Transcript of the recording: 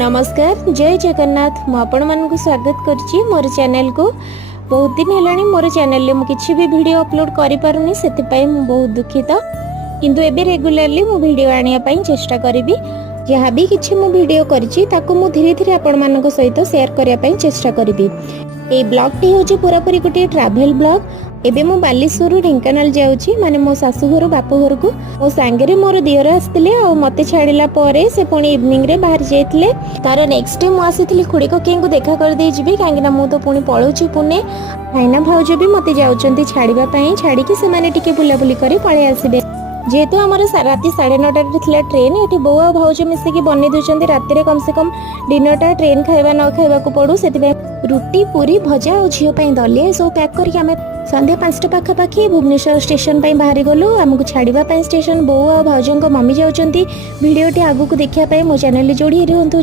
नमस्कार जय जगन्नाथ मु आपण मानक स्वागत करछि मोर चैनल को। बहुत दिन हेलानी मोर चैनल रे मु किछि भी वीडियो अपलोड करि पारुनी सेति पई मु बहुत दुखित किंतु एबे रेगुलरली मु वीडियो आनिया पई चेष्टा करिवि। जहाँ भी किछि मु वीडियो करछि ताको मु धीरे धीरे आपण मानक सहित शेयर करिया पई चेष्टा करिवि। ए ब्लॉग टी होछि पूरा पूरी गोटे ट्रैवल ब्लॉग। एबे मु बालेश्वर ढेंकानाल जाउछि माने मो सासु घर बापू घर को मो सांगे मोर दियर आसतिले आ मते छाड़िला परे से पुणी इवनिंग रे बाहर जाइतिले। तार नेक्स्ट डे मु आसीतिली खुड़ी को केंगु देखा कर दे जिबी कांगी ना मु तो पुणी पळौछि पुणे। भाईना भाउज भी मते जाउचंती छाड़िबा पई छाड़ी कि से माने टिके बुला बुली करी पळे आसीबे। जेहेतु आमर राति 9:30 थिला ट्रेन एठी बौ आ भाउज मिसिकी बनै दुचंती राति रे कम से कम डिनरटा ट्रेन खाइबा न खाइबा को पड़ू सेति रुटी पूरी भजा और झील दलिया सब पैक करके आम संध्या 5टा पाखापाखि भुवनेश्वर स्टेशन पर बाहरी गलु। आमको छाड़ा स्टेशन बौ आ भाउजों मम्मी जाऊँगी। भिडियोटी आगू को देखा मो चैनल जोड़ी रुहतु।